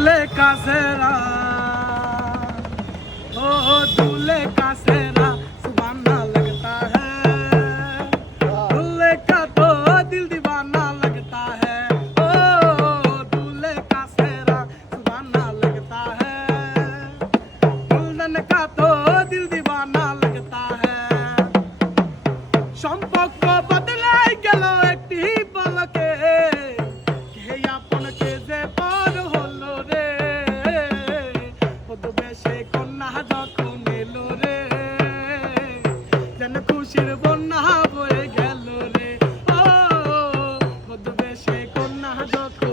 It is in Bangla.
दूल्हे का सेहरा, ओ दूल्हे का सेहरा सुहाना लगता है, दूल्हे का तो दिल दीवाना लगता है। ओ दूल्हे का सेहरा सुहाना लगता है, दुल्हन का तो दिल दीवाना लगता है। সম্পর্ক বদলাই গেল একটি পলকে, কে আপন কে যে পর হলো রে, বধূবেশে কন্যা যখন এলো রে, যেন খুশির বন্যা বয়ে গেল রে। ও বধূবেশে কন্যা যখন